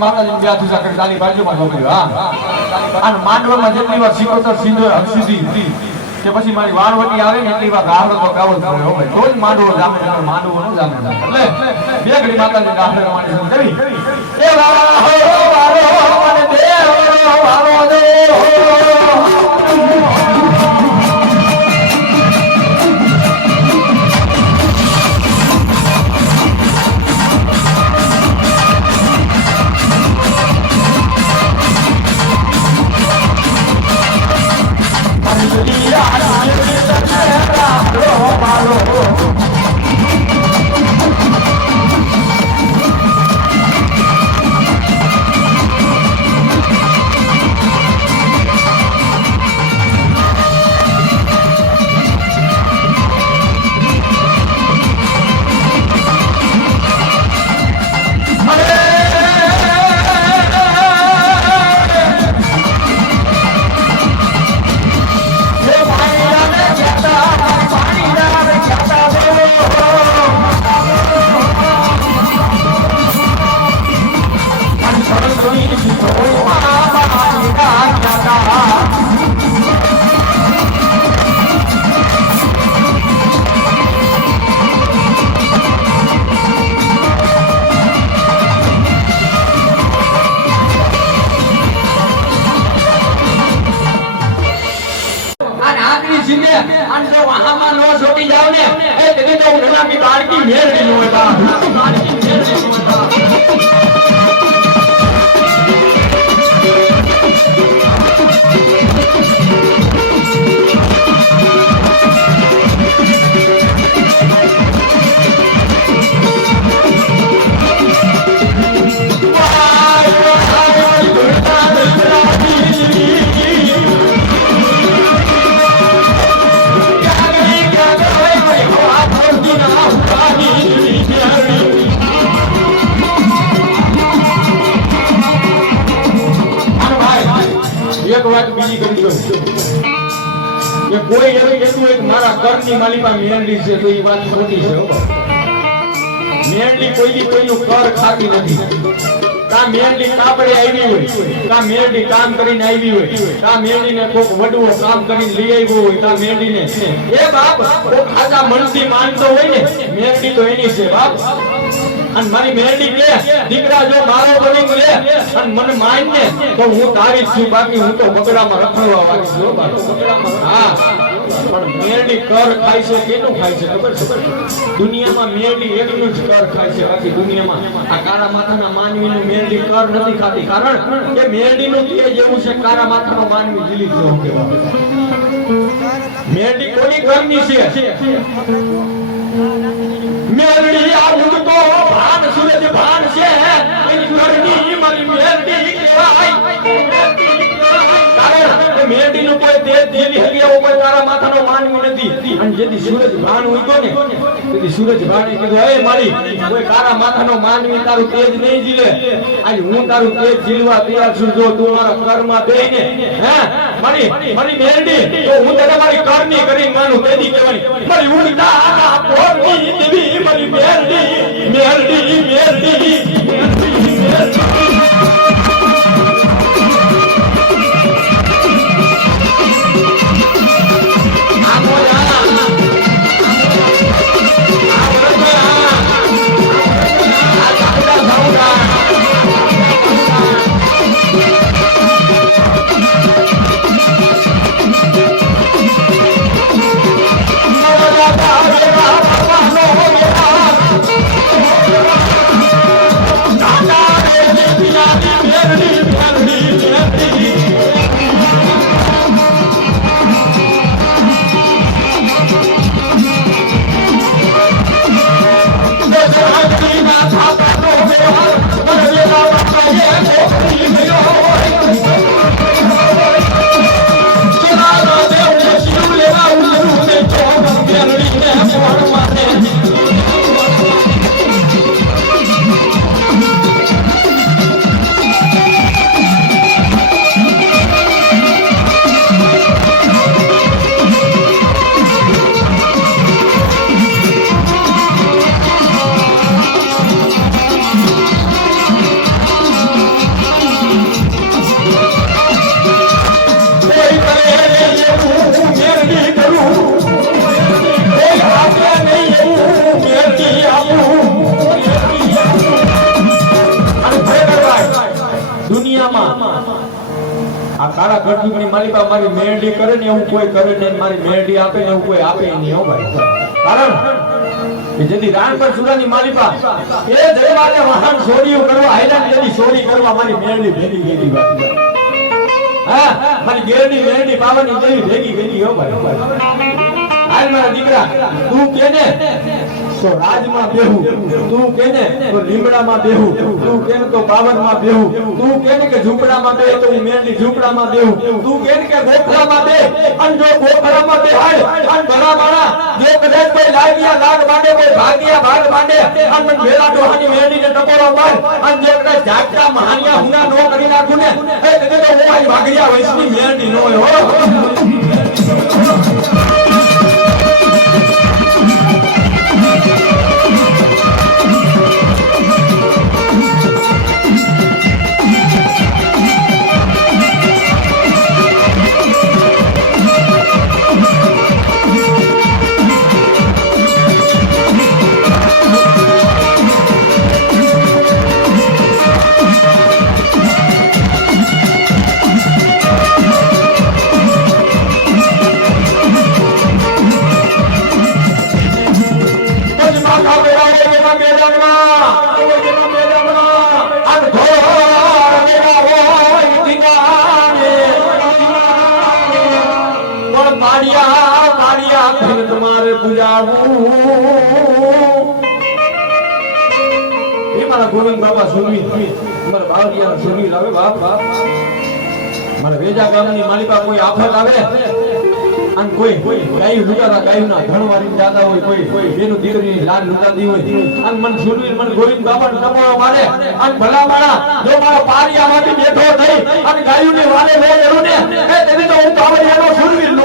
महाराज India तुझ्याकडे आली पाहिजे माझ्याकडे हा અને માંડવામાં જેટલી વાર સિકોતર સિંધુ હરસિદ્ધિ કે પછી મારી વાળવટી આવે ને એટલી વાર ગાહડો તો ગાવો જ પડે તો જ માંડવો જામે માંડવો ન જામે. એટલે બે ઘડી માતાજીને ગાહડે શરૂ કરી. એ વાળો, નનામી બાળકી મેળવી ન હોય બા એક વાત બીજી કરી દઉં કે કોઈ એમ કહેતું હોય મારા ઘરની માલિકા મેરડી છે, તો એ વાત ખોટી છે. મેરડી કોઈ કોઈનું કર ખાતી નથી. કા મેરડી કાપડે આવી હોય, કા મેરડી કામ કરીને આવી હોય, કા મેરડીને કોક વડવો કામ કરીને લઈ આવ્યો હોય કા મેરડીને એ બાપ ખાતા મનથી માનતો હોય ને મેરડી તો એની છે, બાપ. અને મારી મેરડી કે દીકરા, જો મારો બની લે અને મને માન ને તો હું તારી છું, બાકી હું તો બગડામાં રખડવા વાળી છું, હો હા, પણ મેરડી કર ખાય છે કેનું ખાય છે, ખબર છે? દુનિયામાં મેરડી એકનું જ કર ખાય છે, બાકી દુનિયામાં આ કાળા માથાના માનવીનું મેરડી કર નથી ખાતી. કારણ કે મેરડીનું તે એવું છે, કાળા માથાનો માનવી જીલી જ ન કહેવાય મેરડી કોની ઘરની છે? કોઈ તેજ જેવી કોઈ તારા માથાનો માન નથી. અને જેથી સૂરજ ભાન ઉગ્યો ને, તેથી સૂરજ ભાને કીધું, હે મારી, કોઈ તારા માથાનો માનવી તારું તેજ નહીં જીલે આજ હું તારું તેજ જીલવા તૈયાર છું, જો તું મારા કર્મમાં બેહીને, હે, મારી મારી મેરડી તો હું તને મારી કરની કરી માનું તેદી કહેવાની. મારી ઉડતા આના પોરની દેવી, મારી મેરડી મેરડી મેરડી મેરડી મેરડી ચૂંટણી મારી પાસે મારી મેરડી કરે ને એવું કોઈ કરે ને મારી મેરડી આપે ને એવું કોઈ આપે નહીં હો ભાઈ. કારણ કે જેથી રાણપર સુરાની મારી એ દરબારે વાહન ચોરીઓ કરવા આયલા ને ચોરી કરવા મારી મેરડી ભેગી વાત હા, મારી ગેરડી મેરડી પાવાની જેવી ભેગી ભેગી હો ભાઈ. હાલ મારા દીકરા, તું કેને તો રાજમાં બેહું. તું કે ને તો લીમડામાં બેહું. તું કેને તો બાવનમાં બેહું? તું કે ને કે ઝૂંપડામાં બે તો હું મેરની ઝૂંપડામાં બેહું? તું કે ને કે ગોખલામાં બે અને જો ગોખલામાં બેહાડ, અને ઘણા માણા જો કદાચ કોઈ લાગ્યા, લાગ માંડે, કોઈ ભાગ્યા, ભાગ માંડે, અને ભેળા ડોહાની મેરડીને ટકોરો માર અને જો કદાચ જાગતા મહાનિયા હુના નો કરી નાખું ને, એ તે તો હું આ ભાગ્યા વૈષ્ણવી મેરની નો હો. પાડિયા તમારે પૂજાવું. એ મારા ગોવિંદ બાબા સુરવી મારા બાવરિયા સુરવી લાવે બાપ બાપ. મારા વેજા ગામની માલિકા કોઈ આફત આવે? અને કોઈ ગાયું લૂંટાતા ગાયુંના ધણ વાળી દાદા હોય, કોઈ કોઈ બેનું દીકરીની લાલ લૂંટાતી હોય. અને મન સુરવીર, મન ગોવિંદ બાબાનો ટપોરો મારે. અને ભલા મારા જો મારો પારિયામાંથી બેઠો થઈ અને ગાયુંની વાલે લે એનું ને તેની તો હું બાવળિયાનો સુરવીર નો